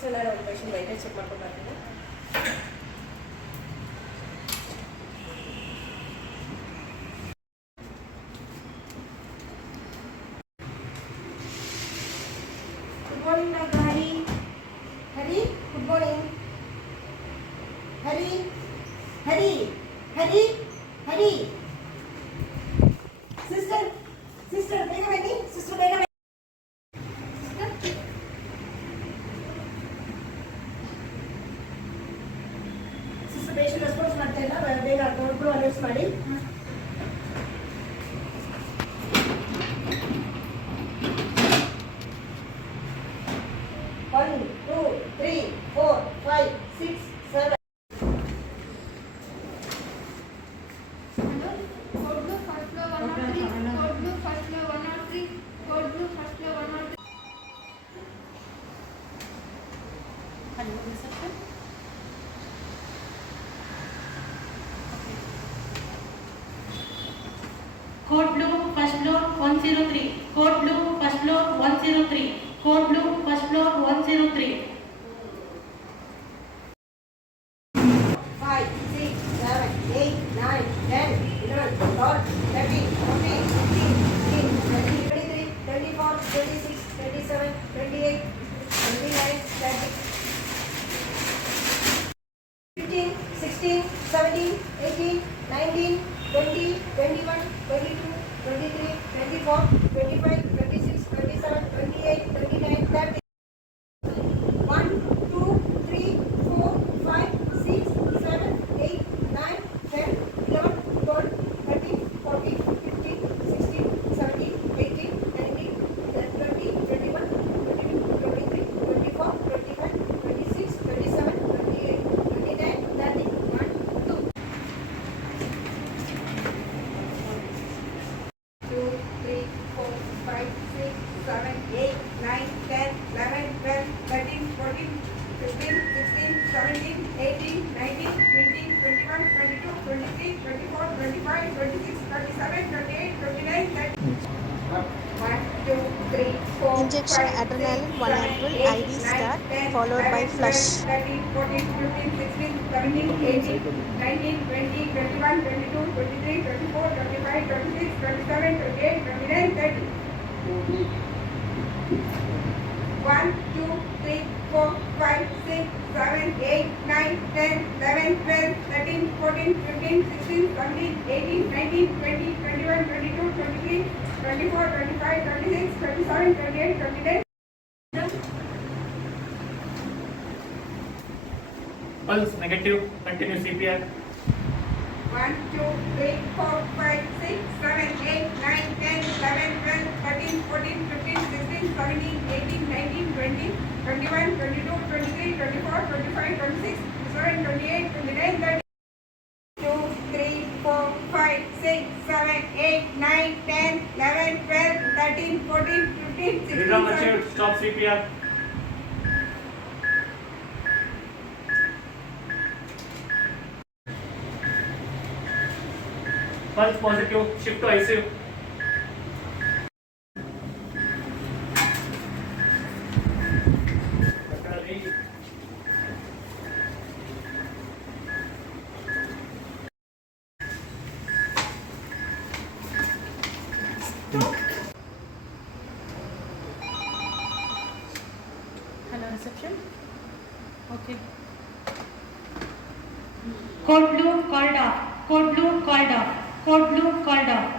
Sister ನಾನು ಒಂದು patient vital check ಮಾಡ್ಕೊಂಡು ಬರ್ತೀನಿ. ಗುಡ್ ಮಾರ್ನಿಂಗ್ ಡಾಕ್ಟರ್ ಹರಿ. ಹರಿ ಗುಡ್ ಮಾರ್ನಿಂಗ್. ಹರಿ ಹರಿ ಹರಿ ಹರಿ ಸಿಸ್ಟರ್ ಸಿಸ್ಟರ್ ಬೇಗ ಬನ್ನಿ. ಸಿಸ್ಟರ್ ಬೇಗ ಬನ್ನಿ. ಸಿಸ್ಟರ್ ಪೇಷಂಟ್ ರೆಸ್ಪಾನ್ಸ್ ಮಾಡ್ತಾ ಇಲ್ಲ, ಬೇಗ ನೋಡ್ಬಿಟ್ಟು ಅನೌನ್ಸ್ ಮಾಡಿ. One, two, three, four, five, six, seven. Code blue first floor 103. Code blue first floor 103. Code blue first floor 103. Hello, reception. Code blue first floor 103. Code blue first floor 103. Code blue first floor 103. 5, 6, 7, 8, 9, 10, 11, 12, 13, 14, 15, 16, 17, 23, 24, 26, 27, 28, 29, 30, 15, 16, 17, 18, 19, 20, 21, 22, 23, 24, 25, 26, 27, 28, 29, 30. 1, 2, 3, 4, 5, 6, 7, 8, 9, 10, 11, 12, 13, 14, 15, 16, 17, 18, 19, 20, 21, 22, 23, 24, 25, 26, 27, 28, 29, 30. 1, 2. 2, 3, 4, 5, 6, 7, 8, 9, 10, 11, 12, 13, 14, 15, 16, 17, 18, 19, 20, 21, 22, 23, 24, 25, 26, 27, 28, 29, 30. 1, 2, 3, 4, Injection 5, adrenaline 6, 1 7, ampoule 8, IV 9, start 10, followed by 11, flush. 12, 13, 14, 15, 16, 17, 18, 19, 20, 21, 22, 23, 24, 25, 26, 27, 28, 29, 30. 1, 2, 3, 4, 5, 6, 7, 8, 9, 10, 11, 12, 13, 14, 15, 16, 17, 18, 19, 20, 21, 22, 23, 24, 25, 26, 27, 28, 29. Pulse negative, continue CPR. 1, 2, 3, 4, 5, 6, 7, 8, 9, 10, 11, 12, 13, 14, 15, 16, 17, 18, 19, 20, 21, 22, 23, 24, 25, 26, 27, 28, 29, 30. 2, 3, 4, 5, 6, 7, 8, 9, 10, 11, 12, 13, 14, 15, 16, Rhythm 17. achieved, stop CPR. Pulse positive, shift to ICU. Hello, reception. Okay. Code blue called off. Code blue called off. Code blue called off.